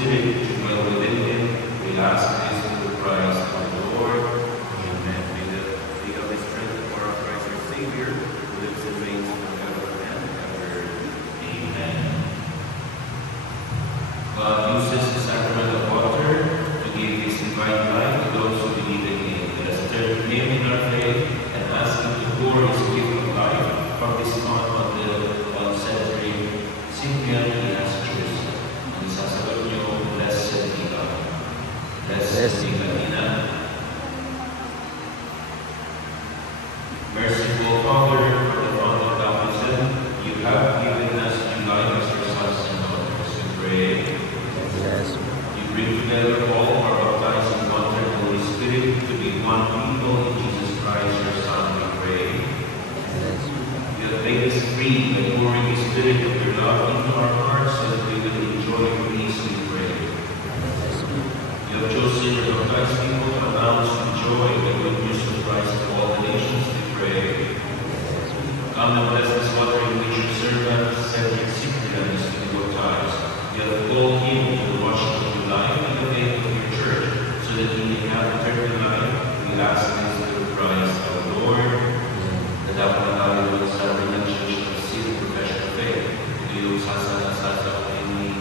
Spirit Simeon he has chosen. Ang sasagot niyo, blessed be God. Blessed be Galina. Merciful Father, for the fount of baptism, you have given us new life as your sons and daughters. We pray. Yes. You bring together all who are baptized in water and Holy Spirit to be one people in Jesus Christ, your Son, we pray. Yes. You have made us free by pouring the Spirit of your love into our hearts so that we will enjoy peace, we pray. You have chosen your baptized people to announce with joy the good news of Christ to all the nations, we pray. Come and bless this water in which your servant Cedric Cyprian is to be baptized. You have called him to the washing of your life in the faith of your church, so that he may have eternal life. We ask this through Christ our Lord. That dapat na tayo sa renunciation of sin, profession of faith. Ito yung sasagot ni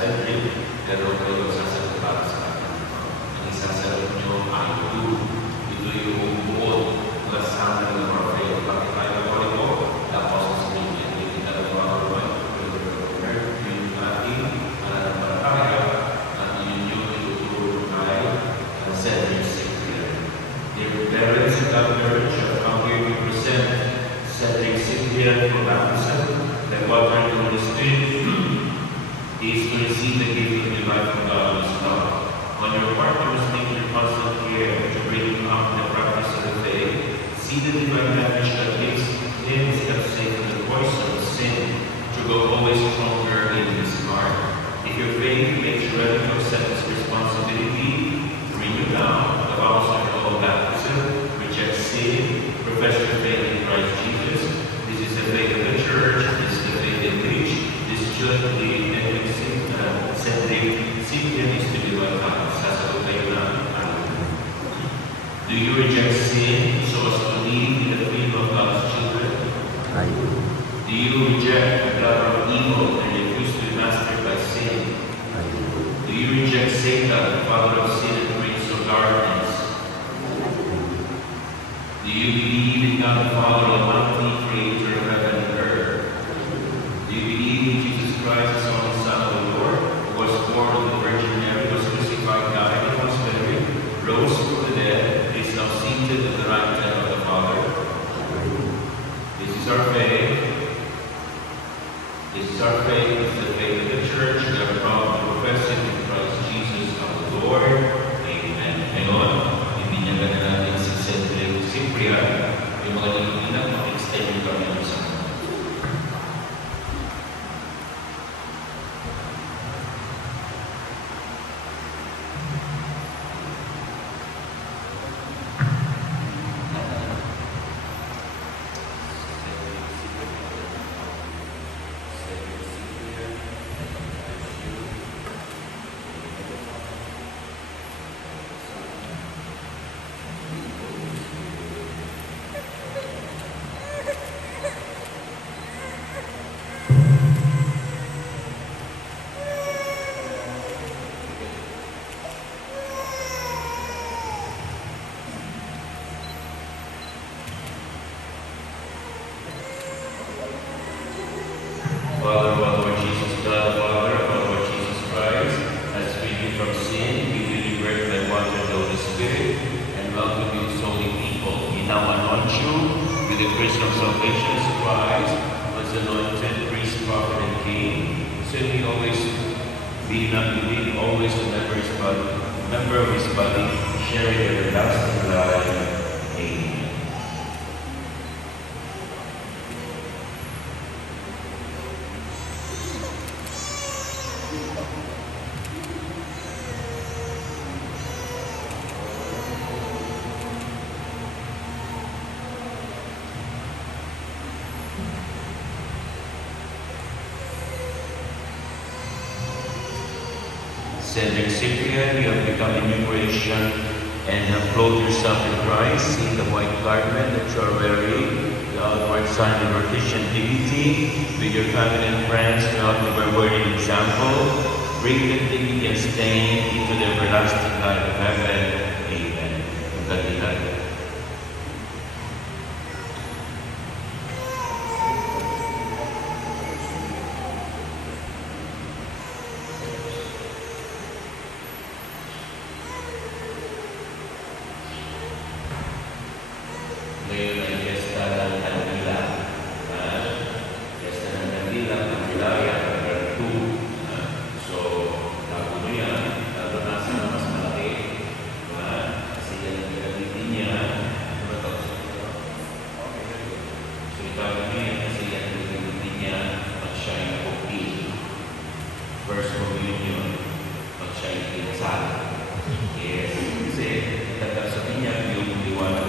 Cedric, pero kayo sasagot para sa akin. Ang isasagot nyo ay ito yung buod kasama ng mga faith. Bakit tayo nagwali po? Tapos sa sabihin, hindi na nagwali po. Yung ating pananampalataya at yun yung ituturo kay Cedric Cyprian. Dear parents and governors, you have come here to present Cedric Cyprian for baptism. The water and the Holy Spirit is to receive the gift of the life of God is love. On your part, you must make your constant care to bring up the practice of the faith. See the divine language that gives him step safe from the poison of sin to go always stronger in his heart. If your faith makes you ready to accept this responsibility, renew now the vows of your baptism, reject sin, profess your faith in Christ Jesus. This is the faith of the church. This is the faith in which this church, the Cedric Cyprian is to be baptized. Sasagot kayo na. Do you reject sin so as to live in the freedom of God's children? I do. Do you reject the power of evil and refuse to be mastered by sin? I do. Do you reject Satan, the father of sin and prince of darkness? Do you believe in God the Father Almighty, creator of heaven and earth? Do you believe in Jesus Christ, the only Son of the Lord, who was born of the Virgin Mary, was crucified, died, and was buried, rose from the dead, is now seated at the right hand of the Father? This is our faith. This is our faith, this is the faith of the church. We are proud to profess it in Christ Jesus our Lord. Amen. Ngayon, ibinyagan na natin si Cedric Cyprian, yung mga niluminan, mag-extend yung kami ng isa. Father, of our Lord Jesus, God, the Father, of our Lord Jesus Christ, has freed you from sin, give you birth by water and the Holy Spirit, and welcome you as holy people. We now anoint you with the Christ of salvation as Christ, was anointed priest, prophet, and king. So he always be not believe, always remember his body, member of his body, sharing everlasting life. Amen. Cedric Cyprian, you have become a new creation and have clothed yourself in Christ. See the white garment that you are wearing, the outward sign of your Christian dignity. With your family and friends, you have to bear worthy example. Bring the dignity and stain into the everlasting light of heaven. Amen. Magkatilan. Malaya, number 2. So, nakuno yan, naranasan na mas malaki. Kasi yan ang gagamitin niya. So, itago niya yan kasi yan ang gagamitin niya pag siya ay nakukti. First communion, pag siya ay kinasal. Yes, kasi sasabihin niya yung liwanag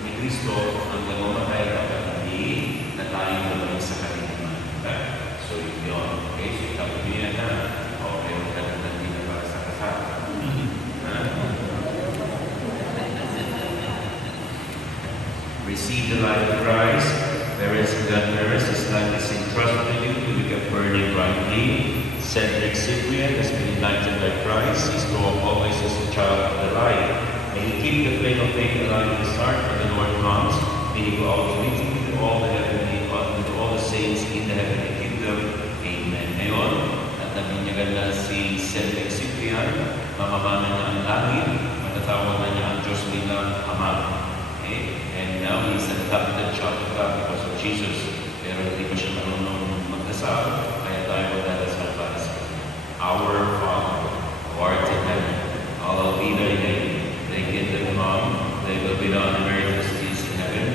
ni Kristo ang namamatay kapag hindi na tayo naman sa kanila. So, yun. Okay, so itago niya na okay, magkakaroon din na para sa kasal. Receive the life of Christ. Parents and godparents, His life is entrusted to you to become burning brightly. Cedric Cyprian has been enlightened by Christ. He's always as a child of the light. May He keep the flame of faith alive in his heart when the Lord comes. May He go out to meet him with all the saints in the heavenly kingdom. Amen. Ngayon, at nabinyagan na si Cedric Cyprian, mamamana niya ang langit, matatawag na niya ang Diyos bilang Ama. Okay? And now he's an adopted child of God because of Jesus. Pero hindi pa siya marunong magdasal, kaya tayo magdadasal para sa kanya. Our Father, who art in heaven, hallowed be thy name. Thy kingdom come, thy will be done on earth as it is in heaven.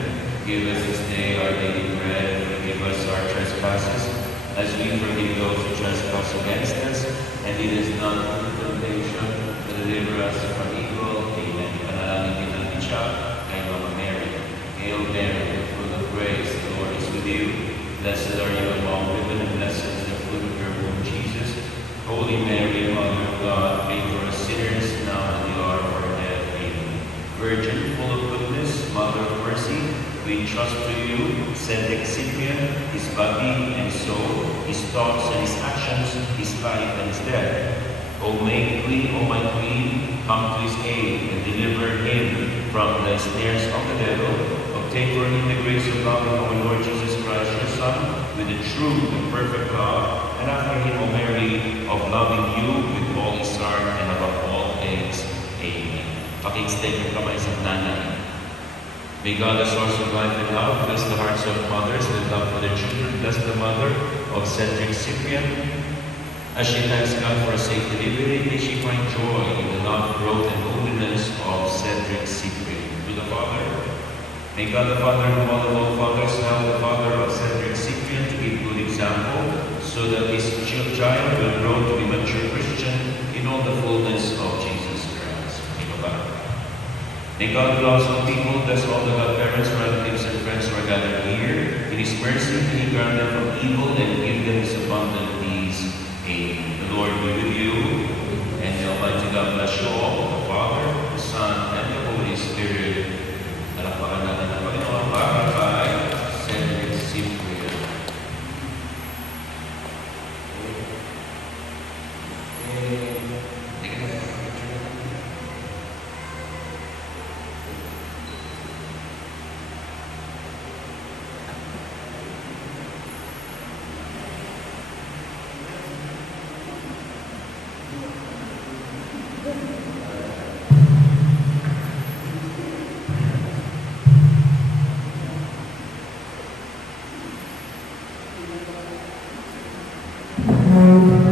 Give us this day our daily bread, and forgive us our trespasses, as we forgive those who trespass against us. And lead us not into temptation, but deliver us from evil. Amen. Panalangin din natin siya kay Mama Mary. Hail Mary, full of grace, the Lord is with you. Blessed are you among women, and blessed is the fruit of your womb, Jesus. Holy Mary, Mother of God, pray for us sinners, now and at the hour of our death. Amen. Virgin, full of goodness, Mother of mercy, we trust to you, Cedric Cyprian, his body and soul, his thoughts and his actions, his life and his death. O May Queen, O my Queen, come to his aid and deliver him from the snares of the devil. Obtain for him the grace of loving our Lord Jesus Christ, your Son, with the true and perfect love, and after him, O Mary, of loving you with all his heart and above all things. Amen. Paki-extend yung kamay sa nanay. May God, the source of life and love, bless the hearts of mothers with love for their children. Bless the mother of Cedric Cyprian. As she thanks God for a safe delivery, may she find joy in the love, growth, and holiness of Cedric Cyprian. To the Father, may God the Father who all of all fathers, now the Father of Cedric Cyprian, to give good example, so that this child will grow to be mature Christian in all the fullness of Jesus Christ. May God bless all people, bless all the godparents, relatives, and friends who are gathered here. In His mercy, may He guard them from evil and give them His abundant peace. Amen. The Lord be with you, and the Almighty God bless you all, the Father, the Son, and the Holy Spirit. Alapakan natin ang Panginoon para kay Cedric Cyprian. Mm-hmm.